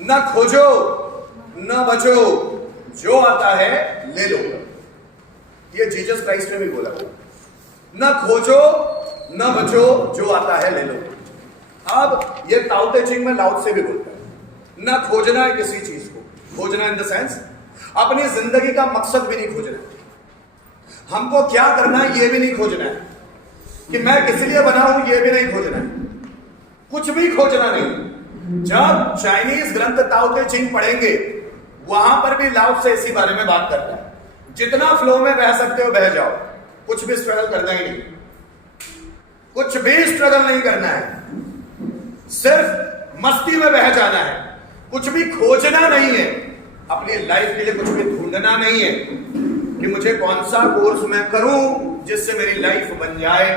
न खोजो न बचो, जो आता है ले लो। ये जीसस क्राइस्ट ने भी बोला, न खोजो न बचो, जो आता है ले लो। अब ये ताओ ते चिंग में लाओ से भी बोलता है, न खोजना है किसी चीज को, खोजना इन द सेंस अपनी जिंदगी का मकसद भी नहीं खोजना, हमको क्या करना है ये भी नहीं खोजना है, कि मैं किस लिए बना हूं ये भी नहीं खोजना है, कुछ भी खोजना नहीं। जब चाइनीज ग्रंथ ताओ ते चिंग पढ़ेंगे वहां पर भी लाओ से इसी बारे में बात करता है, जितना फ्लो में बह सकते हो बह जाओ, कुछ भी स्ट्रगल करना ही नहीं, कुछ भी स्ट्रगल नहीं करना है, सिर्फ मस्ती में बह जाना है, कुछ भी खोजना नहीं है, अपनी लाइफ के लिए कुछ भी ढूंढना नहीं है कि मुझे कौन सा कोर्स मैं करूं जिससे मेरी लाइफ बन जाए,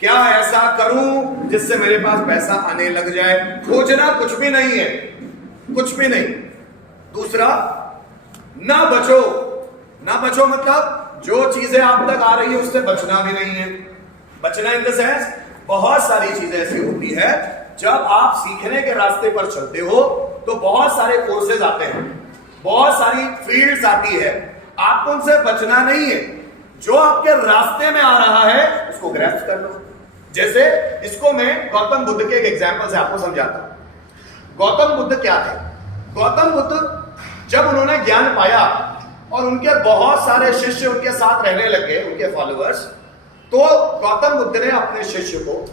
क्या ऐसा करूं जिससे मेरे पास पैसा आने लग जाए, खोजना कुछ भी नहीं है, कुछ भी नहीं। दूसरा, ना बचो, ना बचो मतलब जो चीजें आप तक आ रही है उससे बचना भी नहीं है। बचना इन द सेंस बहुत सारी चीजें ऐसी होती है, जब आप सीखने के रास्ते पर चलते हो तो बहुत सारे कोर्सेज आते हैं, बहुत सारी फील्ड्स आती है, आपको उनसे बचना नहीं है, जो आपके रास्ते में आ रहा है उसको ग्रैस्प कर लो। जैसे इसको मैं गौतम बुद्ध के एक एग्जांपल से आपको समझाता हूं। गौतम बुद्ध क्या थे? गौतम बुद्ध जब उन्होंने ज्ञान पाया और उनके बहुत सारे शिष्य उनके साथ रहने लगे, उनके फॉलोअर्स, तो गौतम बुद्ध ने अपने शिष्य को,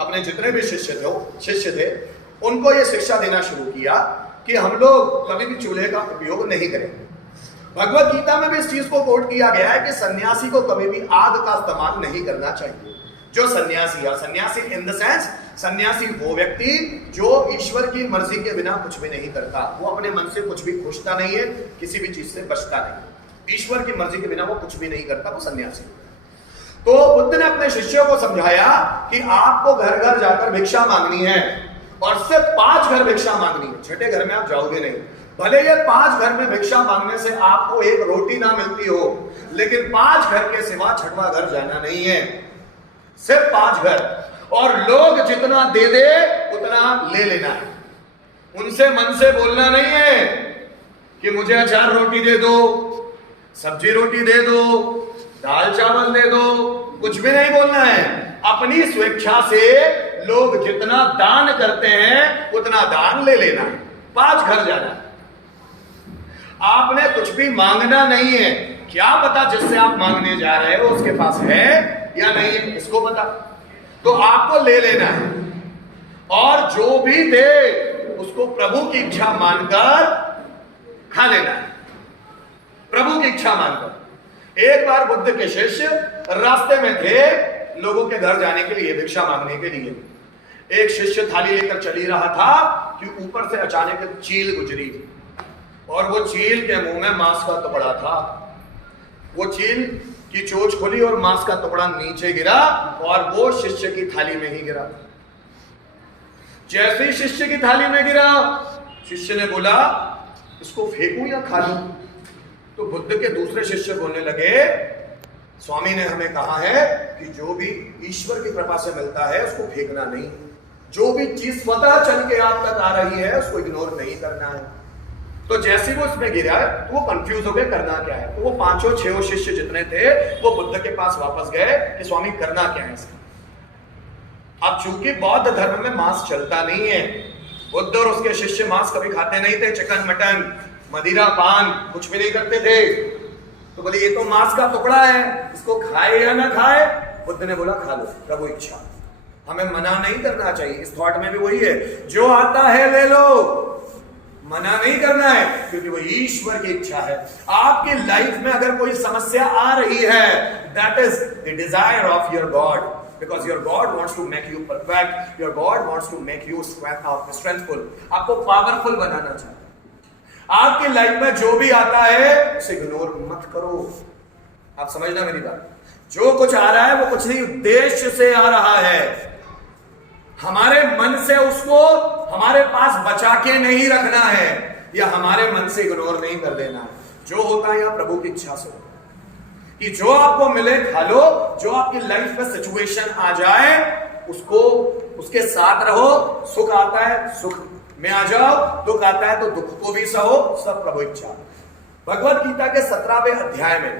अपने जितने भी शिष्य थे उनको यह शिक्षा देना शुरू किया कि हम लोग कभी भी चूल्हे का उपयोग नहीं करेंगे। भगवत गीता में भी इस चीज को कोट किया गया है कि सन्यासी को कभी भी आग का इस्तेमाल नहीं करना चाहिए। जो सन्यासी, और सन्यासी इन द सेंस सन्यासी वो व्यक्ति जो ईश्वर की मर्जी के बिना कुछ भी नहीं करता, वो अपने मन से कुछ भी खुशता नहीं है, किसी भी चीज से बचता नहीं, ईश्वर की मर्जी के बिना वो कुछ भी नहीं करता, वो सन्यासी। तो बुद्ध ने अपने शिष्यों को समझाया कि आपको घर घर जाकर भिक्षा मांगनी है, और सिर्फ 5 घर भिक्षा मांगनी है, छठे घर में आप जाओगे नहीं। भले ये 5 घर में भिक्षा मांगने से आपको एक रोटी ना मिलती हो, लेकिन 5 घर के सिवा छठवां घर जाना नहीं है, सिर्फ 5 घर। और लोग जितना दे दे उतना ले लेना है, उनसे मन से बोलना नहीं है कि मुझे अचार रोटी दे दो, सब्जी रोटी दे दो, दाल चावल दे दो, कुछ भी नहीं बोलना है। अपनी स्वेच्छा से लोग जितना दान करते हैं उतना दान ले लेना है, 5 घर जाना है। आपने कुछ भी मांगना नहीं है, क्या पता जिससे आप मांगने जा रहे हो उसके पास है या नहीं है, इसको पता, तो आपको ले लेना है, और जो भी दे उसको प्रभु की इच्छा मानकर खा लेना है, प्रभु की इच्छा मानकर। एक बार बुद्ध के शिष्य रास्ते में थे लोगों के घर जाने के लिए, भिक्षा मांगने के लिए। एक शिष्य थाली लेकर चली रहा था कि ऊपर से अचानक चील गुजरी, और वो चील के मुंह में मांस का टुकड़ा था। वो चील की चोंच खुली और मांस का टुकड़ा नीचे गिरा, और वो शिष्य की थाली में ही गिरा। जैसे ही शिष्य की थाली में गिरा, शिष्य ने बोला इसको फेंकूं या खा लूं? तो बुद्ध के दूसरे शिष्य बोलने लगे, स्वामी ने हमें कहा है कि जो भी ईश्वर की कृपा से मिलता है उसको फेंकना नहीं, जो भी चीज स्वतः चल के आप तक आ रही है उसको इग्नोर नहीं करना है। तो जैसे वो उसमें गिरा तो वो कंफ्यूज हो गए करना क्या है। तो वो 5-6 शिष्य जितने थे वो बुद्ध के पास वापस गए कि स्वामी करना क्या है इसका। अब चूंकि बौद्ध धर्म में मांस चलता नहीं है, बुद्ध और उसके शिष्य मांस कभी खाते नहीं थे, चिकन मटन मदिरा पान कुछ भी नहीं करते थे। तो बोले ये तो मांस का टुकड़ा है, इसको खाए या ना खाए? बुद्ध ने बोला खा लो, प्रभु इच्छा, हमें मना नहीं करना चाहिए। इस थॉट में भी वही है, जो आता है ले लो, मना नहीं करना है, क्योंकि वो ईश्वर की इच्छा है। आपकी लाइफ में अगर कोई समस्या आ रही है, that is the desire of your God, because your God wants to make you perfect, your God wants to make you strengthful, आपको पावरफुल बनाना चाहता है। आपकी लाइफ में जो भी आता है उसे इग्नोर मत करो। आप समझना मेरी बात, जो कुछ आ रहा है वो कुछ नहीं उद्देश्य से आ रहा है, हमारे मन से उसको हमारे पास बचा के नहीं रखना है, या हमारे मन से इग्नोर नहीं कर देना है। जो होता है यहाँ प्रभु की इच्छा से कि जो आपको मिले खा लो, जो आपकी लाइफ में सिचुएशन आ जाए उसको उसके साथ रहो। सुख आता है, सुख में आ जाओ, दुख आता है तो दुख को भी सहो, सब प्रभु इच्छा। भगवत गीता के 17वें अध्याय में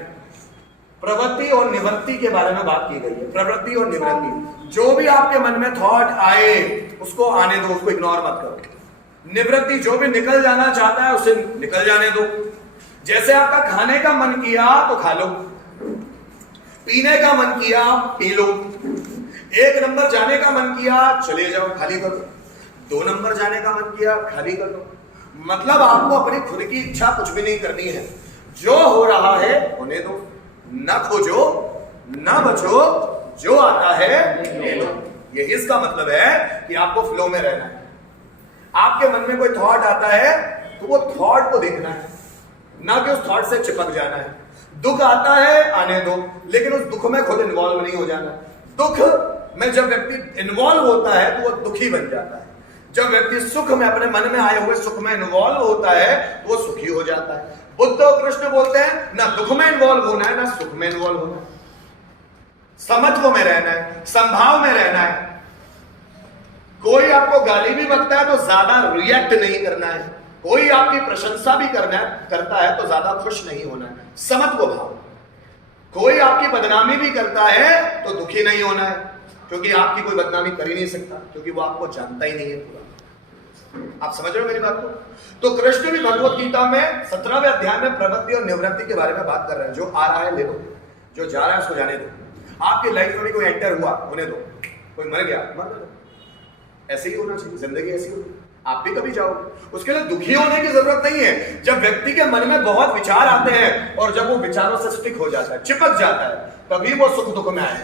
प्रवृत्ति और निवृत्ति के बारे में बात की गई है। प्रवृत्ति और निवृत्ति, जो भी आपके मन में थॉट आए उसको आने दो, उसको इग्नोर मत करो। निवृत्ति, जो भी निकल जाना चाहता है उसे निकल जाने दो। जैसे आपका खाने का मन किया तो खा लो, पीने का मन किया पी लो, 1 नंबर जाने का मन किया चले जाओ, खाली कर दो, 2 नंबर जाने का मन किया खाली कर दो। मतलब आपको अपनी खुद की इच्छा कुछ भी नहीं करनी है, जो हो रहा है होने दो, न खोजो न बचो, जो आता है ले लो। यही इसका मतलब है कि आपको फ्लो में रहना है। आपके मन में कोई थॉट आता है तो वो थॉट को देखना है, ना कि उस थॉट से चिपक जाना है। दुख आता है आने दो, लेकिन उस दुख में खुद इन्वॉल्व नहीं हो जाना। दुख में जब व्यक्ति इन्वॉल्व होता है तो वो दुखी बन जाता है। जब व्यक्ति सुख में, अपने मन में आए हुए सुख में इन्वॉल्व होता है तो वो सुखी हो जाता है। बुद्ध और कृष्ण बोलते हैं ना दुख में इन्वॉल्व होना है ना सुख में इन्वॉल्व होना है, समत्व में रहना है, संभाव में रहना है। कोई आपको गाली भी बकता है तो ज्यादा रिएक्ट नहीं करना है, कोई आपकी प्रशंसा भी करता है तो ज्यादा खुश नहीं होना है, समत्व भाव। कोई आपकी बदनामी भी करता है तो दुखी नहीं होना है, क्योंकि आपकी कोई बदनामी कर ही नहीं सकता, क्योंकि वो आपको जानता ही नहीं है पूरा। आप समझ रहे हो मेरी बात को? तो कृष्ण भी भगवत गीता में 17वें अध्याय में प्रवृत्ति और निवृत्ति के बारे में बात कर रहे हैं। जो आ रहा है ले लो, जो जा रहा है उसको जाने दो। आपकी लाइफ में भी कोई एंटर हुआ होने दो, कोई मर गया मर दो, ऐसे ही होना चाहिए, जिंदगी ऐसी होगी। आप भी कभी जाओगे, उसके लिए दुखी होने की जरूरत नहीं है। जब व्यक्ति के मन में बहुत विचार आते हैं और जब वो विचारों से स्टिक हो जाता है, चिपक जाता है, तभी वो सुख दुख में आए।